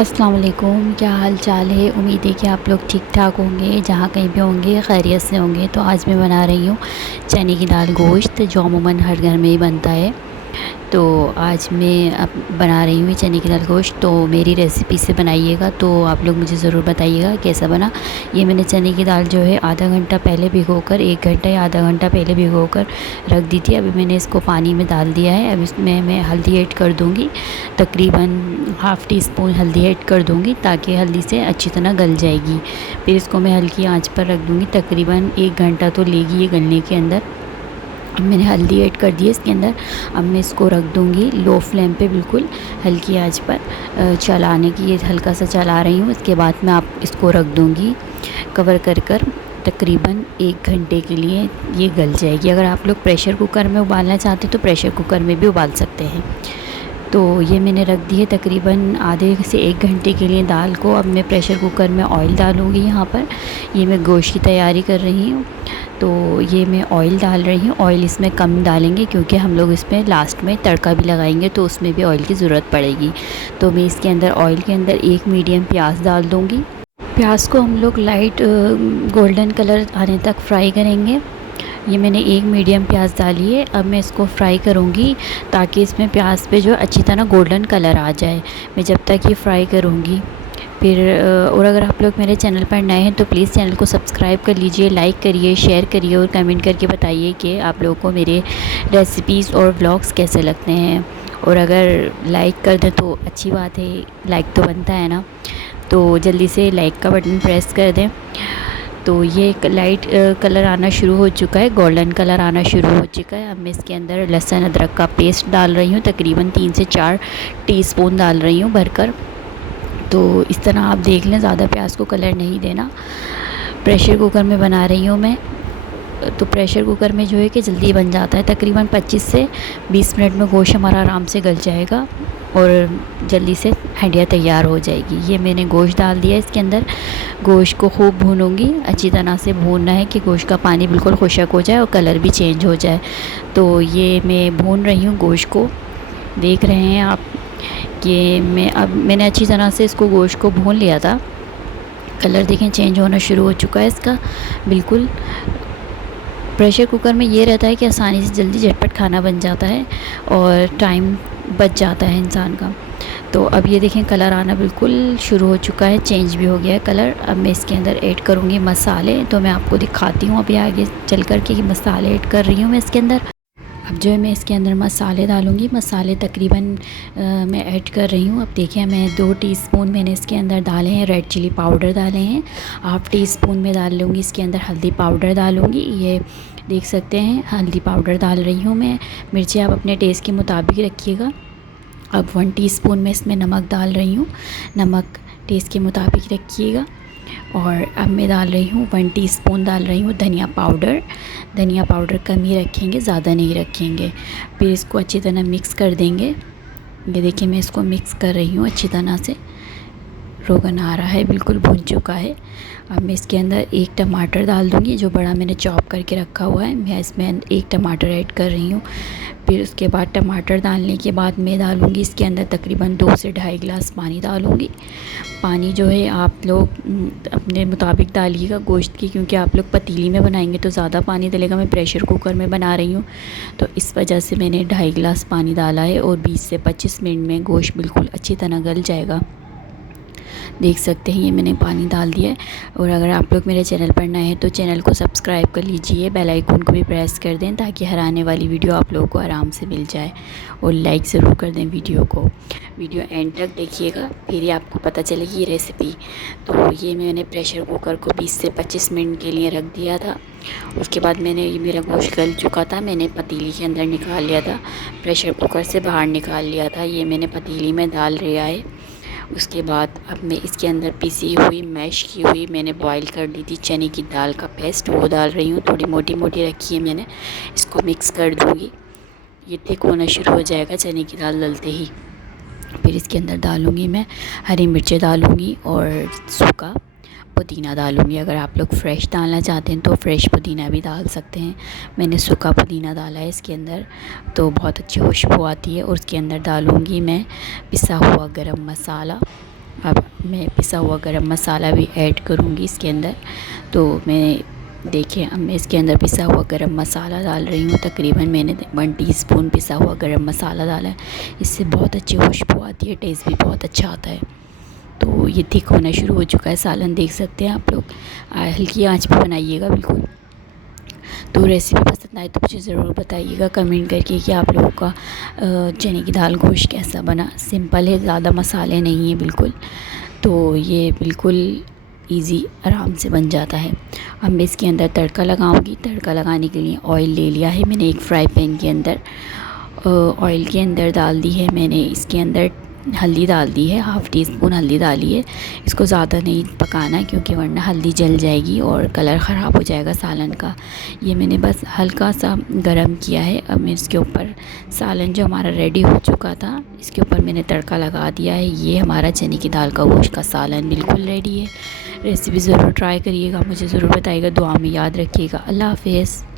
अस्सलाम वालेकुम, क्या हाल चाल है। उम्मीद है कि आप लोग ठीक ठाक होंगे, जहाँ कहीं भी होंगे खैरियत से होंगे। तो आज मैं बना रही हूँ चने की दाल गोश्त, जो अमूमन हर घर में ही बनता है। तो आज मैं अब बना रही हूँ चने की दाल गोश्त। तो मेरी रेसिपी से बनाइएगा, तो आप लोग मुझे ज़रूर बताइएगा कैसा बना। ये मैंने चने की दाल जो है आधा घंटा पहले भिगोकर, 1 घंटा या आधा घंटा पहले भिगोकर रख दी थी। अभी मैंने इसको पानी में डाल दिया है। अब इसमें मैं हल्दी ऐड कर दूँगी, तकरीबन हाफ़ टी स्पून हल्दी ऐड कर दूँगी, ताकि हल्दी से अच्छी तरह गल जाएगी। फिर इसको मैं हल्की आंच पर रख दूँगी, तकरीबन 1 घंटा तो लेगी ये गलने के अंदर। अब मैंने हल्दी ऐड कर दी है इसके अंदर। अब मैं इसको रख दूँगी लो फ्लेम पे, बिल्कुल हल्की आंच पर चलाने की, ये हल्का सा चला रही हूँ। इसके बाद मैं आप इसको रख दूँगी कवर कर तकरीबन 1 घंटे के लिए ये गल जाएगी। अगर आप लोग प्रेशर कुकर में उबालना चाहते हो तो प्रेशर कुकर में भी उबाल सकते हैं। तो ये मैंने रख दी है तकरीबन आधे से 1 घंटे के लिए दाल को। अब मैं प्रेशर कुकर में ऑयल डालूँगी यहाँ पर। ये मैं गोश्त की तैयारी कर रही हूँ, तो ये मैं ऑयल डाल रही हूँ। ऑयल इसमें कम डालेंगे क्योंकि हम लोग इसमें लास्ट में तड़का भी लगाएंगे, तो उसमें भी ऑयल की ज़रूरत पड़ेगी। तो मैं इसके अंदर ऑयल के अंदर 1 मीडियम प्याज डाल दूँगी। प्याज को हम लोग लाइट गोल्डन कलर आने तक फ्राई करेंगे। ये मैंने 1 मीडियम प्याज डाली है। अब मैं इसको फ्राई करूँगी ताकि इसमें प्याज पे जो अच्छी तरह गोल्डन कलर आ जाए। मैं जब तक ये फ्राई करूँगी फिर और अगर आप लोग मेरे चैनल पर नए हैं तो प्लीज़ चैनल को सब्सक्राइब कर लीजिए, लाइक करिए, शेयर करिए और कमेंट करके बताइए कि आप लोगों को मेरे रेसिपीज़ और व्लॉग्स कैसे लगते हैं। और अगर लाइक कर दें तो अच्छी बात है, लाइक तो बनता है ना। तो जल्दी से लाइक का बटन प्रेस कर दें। तो ये एक लाइट कलर आना शुरू हो चुका है, गोल्डन कलर आना शुरू हो चुका है। अब मैं इसके अंदर लहसुन अदरक का पेस्ट डाल रही हूँ, तकरीबन 3 से 4 टीस्पून डाल रही हूँ भरकर। तो इस तरह आप देख लें, ज़्यादा प्याज को कलर नहीं देना। प्रेशर कुकर में बना रही हूँ मैं, तो प्रेशर कुकर में जो है कि जल्दी बन जाता है। तकरीबन 25 से 20 मिनट में गोश्त हमारा आराम से गल जाएगा और जल्दी से हंडिया तैयार हो जाएगी। ये मैंने गोश्त डाल दिया इसके अंदर। गोश्त को खूब भूनूंगी, अच्छी तरह से भूनना है कि गोश्त का पानी बिल्कुल खुशक हो जाए और कलर भी चेंज हो जाए। तो ये मैं भून रही हूँ गोश्त को, देख रहे हैं आप कि मैंने अच्छी तरह से इसको गोश्त को भून लिया था। कलर देखें चेंज होना शुरू हो चुका है इसका बिल्कुल। प्रेशर कुकर में ये रहता है कि आसानी से जल्दी झटपट खाना बन जाता है और टाइम बच जाता है इंसान का। तो अब ये देखें कलर आना बिल्कुल शुरू हो चुका है, चेंज भी हो गया है कलर। अब मैं इसके अंदर ऐड करूँगी मसाले। तो मैं आपको दिखाती हूँ अभी आगे चल कर के मसाले ऐड कर रही हूँ मैं इसके अंदर। अब जो है मैं इसके अंदर मसाले डालूँगी। मसाले तकरीबन मैं ऐड कर रही हूँ। अब देखिए मैं 2 टीस्पून मैंने इसके अंदर डाले हैं रेड चिली पाउडर डाले हैं। हाफ़ टी स्पून में डाल लूँगी इसके अंदर हल्दी पाउडर डालूँगी। ये देख सकते हैं हल्दी पाउडर डाल रही हूँ मैं। मिर्ची आप अपने टेस्ट के मुताबिक रखिएगा। अब 1 टीस्पून में इसमें नमक डाल रही हूँ। नमक टेस्ट के मुताबिक रखिएगा। और अब मैं डाल रही हूँ 1 टीस्पून डाल रही हूँ धनिया पाउडर। धनिया पाउडर कम ही रखेंगे, ज़्यादा नहीं रखेंगे। फिर इसको अच्छी तरह मिक्स कर देंगे। ये देखिए मैं इसको मिक्स कर रही हूँ अच्छी तरह से। रोगन आ रहा है, बिल्कुल भुन चुका है। अब मैं इसके अंदर 1 टमाटर डाल दूँगी, जो बड़ा मैंने चॉप करके रखा हुआ है। मैं इसमें 1 टमाटर ऐड कर रही हूँ। फिर उसके बाद टमाटर डालने के बाद मैं डालूँगी इसके अंदर तकरीबन 2 से ढाई गिलास पानी डालूँगी। पानी जो है आप लोग अपने मुताबिक डालिएगा गोश्त की, क्योंकि आप लोग पतीली में बनाएंगे तो ज़्यादा पानी डलेगा। मैं प्रेशर कुकर में बना रही हूँ तो इस वजह से मैंने ढाई गिलास पानी डाला है। और 20 से 25 मिनट में गोश्त बिल्कुल अच्छी तरह गल जाएगा। देख सकते हैं ये मैंने पानी डाल दिया है। और अगर आप लोग मेरे चैनल पर नए हैं तो चैनल को सब्सक्राइब कर लीजिए, बेल आइकन को भी प्रेस कर दें ताकि हर आने वाली वीडियो आप लोगों को आराम से मिल जाए। और लाइक ज़रूर कर दें वीडियो को। वीडियो एंड तक देखिएगा, फिर ही आपको पता चलेगी ये रेसिपी। तो ये मैंने प्रेशर कुकर को 20 से 25 मिनट के लिए रख दिया था। उसके बाद मैंने ये मेरा गोश्त गल चुका था, मैंने पतीली के अंदर निकाल लिया था, प्रेशर कुकर से बाहर निकाल लिया था। ये मैंने पतीली में डाल लिया है। उसके बाद अब मैं इसके अंदर पिसी हुई मैश की हुई मैंने बॉईल कर ली थी चने की दाल का पेस्ट, वो डाल रही हूँ। थोड़ी मोटी मोटी रखी है मैंने, इसको मिक्स कर दूँगी। ये थिक होना शुरू हो जाएगा चने की दाल डलते ही। फिर इसके अंदर डालूँगी मैं हरी मिर्चें डालूँगी और सूखा पुदीना डालूँगी। अगर आप लोग फ्रेश डालना चाहते हैं तो फ्रेश पुदीना भी डाल सकते हैं। मैंने सूखा पुदीना डाला है इसके अंदर, तो बहुत अच्छी खुशबू आती है। और उसके अंदर डालूँगी मैं पिसा हुआ गरम मसाला, अब मैं पिसा हुआ गरम मसाला भी ऐड करूँगी इसके अंदर। तो मैं देखिए अब मैं इसके अंदर पिसा हुआ गरम मसाला डाल रही हूँ। तकरीबन मैंने 1 टीस्पून पिसा हुआ गरम मसाला डाला है। इससे बहुत अच्छी खुशबू आती है, टेस्ट भी बहुत अच्छा आता है। तो ये थिक होना शुरू हो चुका है सालन, देख सकते हैं आप लोग। हल्की आंच पे बनाइएगा बिल्कुल। तो रेसिपी पसंद आए तो मुझे ज़रूर बताइएगा कमेंट करके कि आप लोगों का चने की दाल गोश्त कैसा बना। सिंपल है, ज़्यादा मसाले नहीं है बिल्कुल। तो ये बिल्कुल इजी आराम से बन जाता है। अब मैं इसके अंदर तड़का लगाऊंगी। तड़का लगाने के लिए ऑयल ले लिया है मैंने एक फ्राई पैन के अंदर। ऑयल के अंदर डाल दी है मैंने इसके अंदर हल्दी डाल दी है, हाफ़ टी स्पून हल्दी डाली है। इसको ज़्यादा नहीं पकाना है क्योंकि वरना हल्दी जल जाएगी और कलर ख़राब हो जाएगा सालन का। ये मैंने बस हल्का सा गरम किया है। अब मैं इसके ऊपर सालन जो हमारा रेडी हो चुका था इसके ऊपर मैंने तड़का लगा दिया है। ये हमारा चने की दाल का गोश्त का सालन बिल्कुल रेडी है। रेसिपी ज़रूर ट्राई करिएगा, मुझे ज़रूर बताइएगा, दुआ में याद रखिएगा। अल्लाह हाफ़िज़।